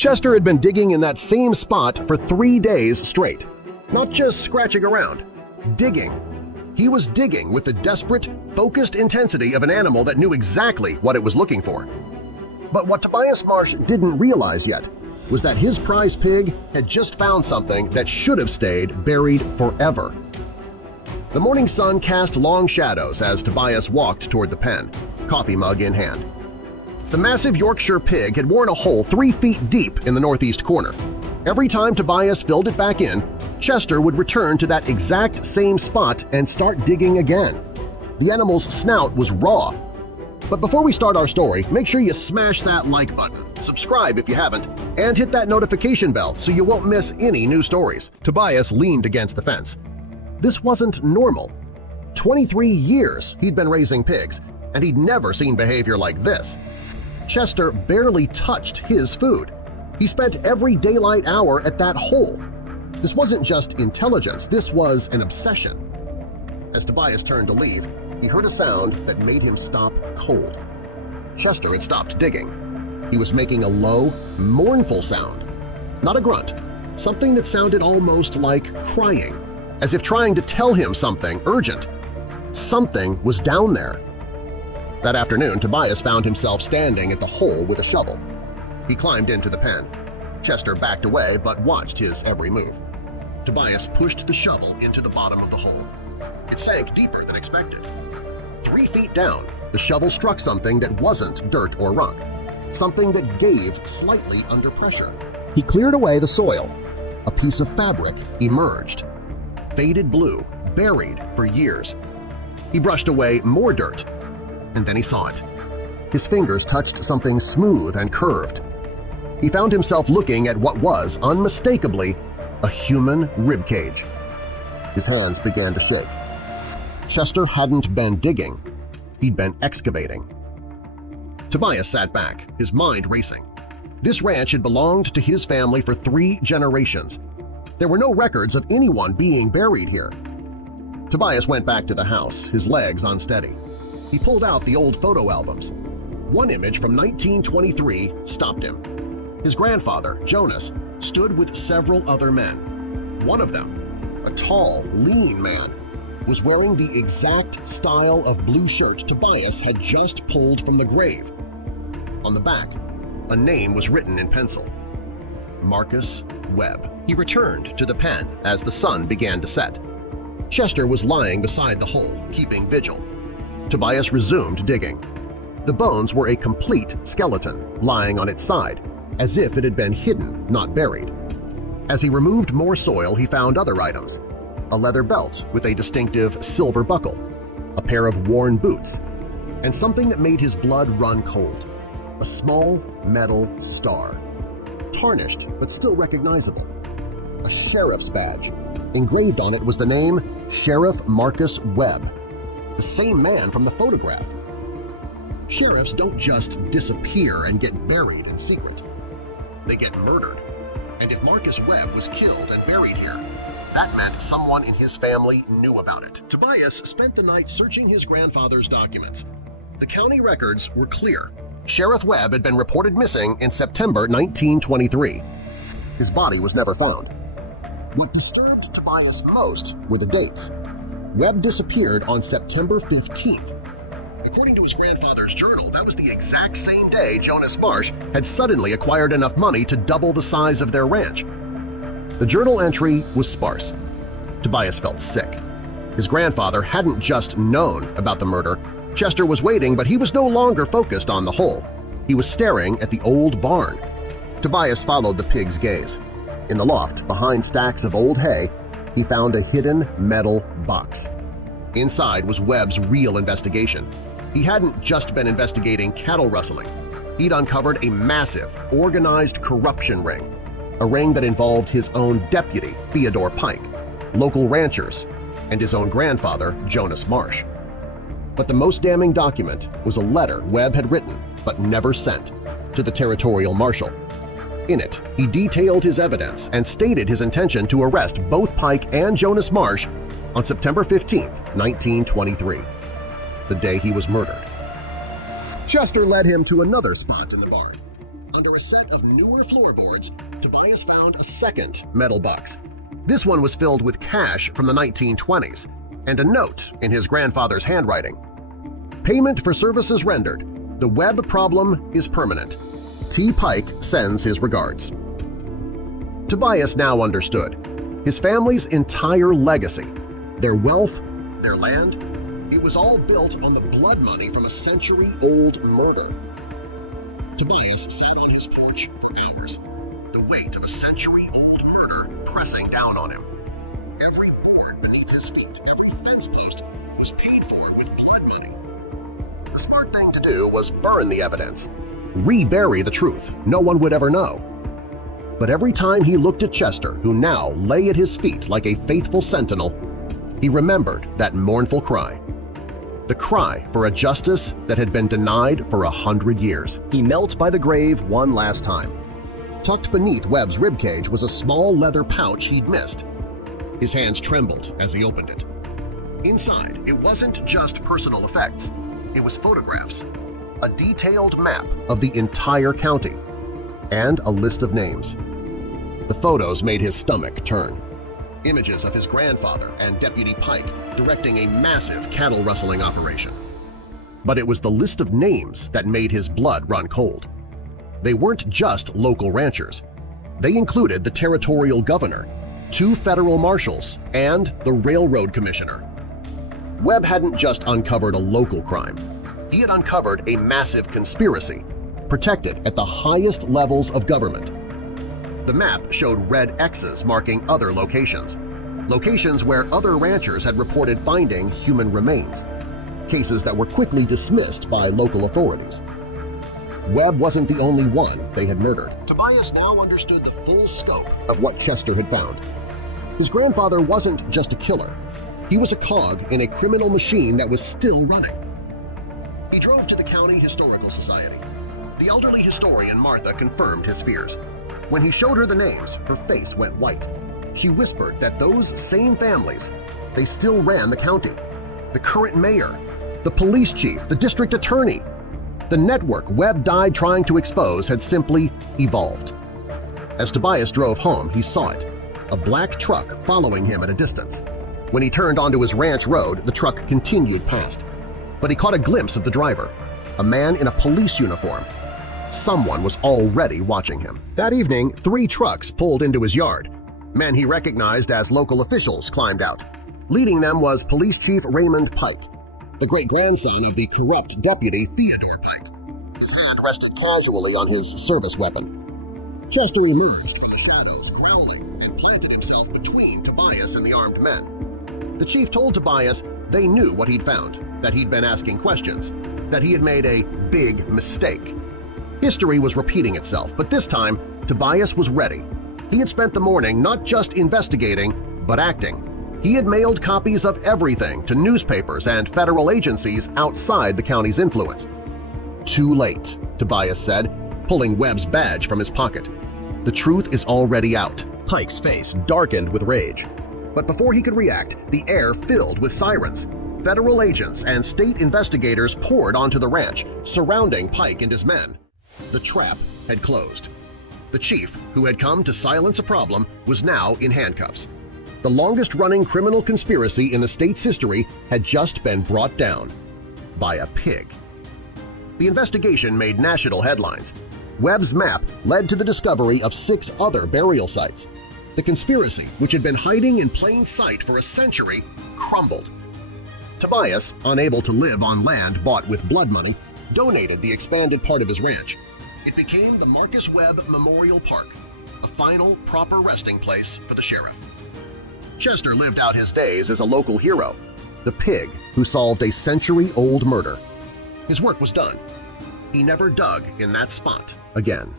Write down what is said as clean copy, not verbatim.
Chester had been digging in that same spot for 3 days straight. Not just scratching around, digging. He was digging with the desperate, focused intensity of an animal that knew exactly what it was looking for. But what Tobias Marsh didn't realize yet was that his prize pig had just found something that should have stayed buried forever. The morning sun cast long shadows as Tobias walked toward the pen, coffee mug in hand. The massive Yorkshire pig had worn a hole 3 feet deep in the northeast corner. Every time Tobias filled it back in, Chester would return to that exact same spot and start digging again. The animal's snout was raw. But before we start our story, make sure you smash that like button, subscribe if you haven't, and hit that notification bell so you won't miss any new stories. Tobias leaned against the fence. This wasn't normal. 23 years he'd been raising pigs, and he'd never seen behavior like this. Chester barely touched his food. He spent every daylight hour at that hole. This wasn't just intelligence, this was an obsession. As Tobias turned to leave, he heard a sound that made him stop cold. Chester had stopped digging. He was making a low, mournful sound. Not a grunt, something that sounded almost like crying, as if trying to tell him something urgent. Something was down there. That afternoon, Tobias found himself standing at the hole with a shovel. He climbed into the pen. Chester backed away but watched his every move. Tobias pushed the shovel into the bottom of the hole. It sank deeper than expected. 3 feet down, the shovel struck something that wasn't dirt or rock, something that gave slightly under pressure. He cleared away the soil. A piece of fabric emerged. Faded blue, buried for years. He brushed away more dirt, and then he saw it. His fingers touched something smooth and curved. He found himself looking at what was, unmistakably, a human ribcage. His hands began to shake. Chester hadn't been digging, he'd been excavating. Tobias sat back, his mind racing. This ranch had belonged to his family for 3 generations. There were no records of anyone being buried here. Tobias went back to the house, his legs unsteady. He pulled out the old photo albums. One image from 1923 stopped him. His grandfather, Jonas, stood with several other men. One of them, a tall, lean man, was wearing the exact style of blue shirt Tobias had just pulled from the grave. On the back, a name was written in pencil: Marcus Webb. He returned to the pen as the sun began to set. Chester was lying beside the hole, keeping vigil. Tobias resumed digging. The bones were a complete skeleton, lying on its side, as if it had been hidden, not buried. As he removed more soil, he found other items: a leather belt with a distinctive silver buckle, a pair of worn boots, and something that made his blood run cold: a small metal star. Tarnished but still recognizable. A sheriff's badge. Engraved on it was the name Sheriff Marcus Webb, the same man from the photograph. Sheriffs don't just disappear and get buried in secret. They get murdered. And if Marcus Webb was killed and buried here, that meant someone in his family knew about it. Tobias spent the night searching his grandfather's documents. The county records were clear. Sheriff Webb had been reported missing in September 1923. His body was never found. What disturbed Tobias most were the dates. Webb disappeared on September 15th. According to his grandfather's journal, that was the exact same day Jonas Marsh had suddenly acquired enough money to double the size of their ranch. The journal entry was sparse. Tobias felt sick. His grandfather hadn't just known about the murder. Chester was waiting, but he was no longer focused on the hole. He was staring at the old barn. Tobias followed the pig's gaze. In the loft, behind stacks of old hay, he found a hidden metal box. Inside was Webb's real investigation. He hadn't just been investigating cattle rustling. He'd uncovered a massive, organized corruption ring, a ring that involved his own deputy, Theodore Pike, local ranchers, and his own grandfather, Jonas Marsh. But the most damning document was a letter Webb had written but never sent to the territorial marshal. In it, he detailed his evidence and stated his intention to arrest both Pike and Jonas Marsh on September 15, 1923, the day he was murdered. Chester led him to another spot in the barn. Under a set of newer floor floorboards, Tobias found a second metal box. This one was filled with cash from the 1920s and a note in his grandfather's handwriting. Payment for services rendered. The Webb problem is permanent. T. Pike sends his regards. Tobias now understood. His family's entire legacy, their wealth, their land, it was all built on the blood money from a century-old murder. Tobias sat on his porch for hours, the weight of a century-old murder pressing down on him. Every board beneath his feet, every fence post was paid for with blood money. The smart thing to do was burn the evidence, rebury the truth. No one would ever know. But every time he looked at Chester, who now lay at his feet like a faithful sentinel, he remembered that mournful cry. The cry for a justice that had been denied for 100 years. He knelt by the grave one last time. Tucked beneath Webb's ribcage was a small leather pouch he'd missed. His hands trembled as he opened it. Inside, it wasn't just personal effects. It was photographs, a detailed map of the entire county, and a list of names. The photos made his stomach turn. Images of his grandfather and Deputy Pike directing a massive cattle rustling operation. But it was the list of names that made his blood run cold. They weren't just local ranchers. They included the territorial governor, 2 federal marshals, and the railroad commissioner. Webb hadn't just uncovered a local crime. He had uncovered a massive conspiracy, protected at the highest levels of government. The map showed red X's marking other locations where other ranchers had reported finding human remains, cases that were quickly dismissed by local authorities. Webb wasn't the only one they had murdered. Tobias now understood the full scope of what Chester had found. His grandfather wasn't just a killer. He was a cog in a criminal machine that was still running. He drove to the County Historical Society. The elderly historian Martha confirmed his fears. When he showed her the names, her face went white. She whispered that those same families, they still ran the county. The current mayor, the police chief, the district attorney. The network Webb died trying to expose had simply evolved. As Tobias drove home, he saw it, a black truck following him at a distance. When he turned onto his ranch road, the truck continued past. But he caught a glimpse of the driver, a man in a police uniform. Someone was already watching him. That evening, 3 trucks pulled into his yard. Men he recognized as local officials climbed out. Leading them was Police Chief Raymond Pike, the great-grandson of the corrupt Deputy Theodore Pike. His hand rested casually on his service weapon. Chester emerged from the shadows, growling, and planted himself between Tobias and the armed men. The chief told Tobias they knew what he'd found, that he'd been asking questions, that he had made a big mistake. History was repeating itself, but this time, Tobias was ready. He had spent the morning not just investigating, but acting. He had mailed copies of everything to newspapers and federal agencies outside the county's influence. "Too late," Tobias said, pulling Webb's badge from his pocket. "The truth is already out." Pike's face darkened with rage. But before he could react, the air filled with sirens. Federal agents and state investigators poured onto the ranch, surrounding Pike and his men. The trap had closed. The chief, who had come to silence a problem, was now in handcuffs. The longest-running criminal conspiracy in the state's history had just been brought down by a pig. The investigation made national headlines. Webb's map led to the discovery of 6 other burial sites. The conspiracy, which had been hiding in plain sight for a century, crumbled. Tobias, unable to live on land bought with blood money, donated the expanded part of his ranch. It became the Marcus Webb Memorial Park, a final, proper resting place for the sheriff. Chester lived out his days as a local hero, the pig who solved a century-old murder. His work was done. He never dug in that spot again.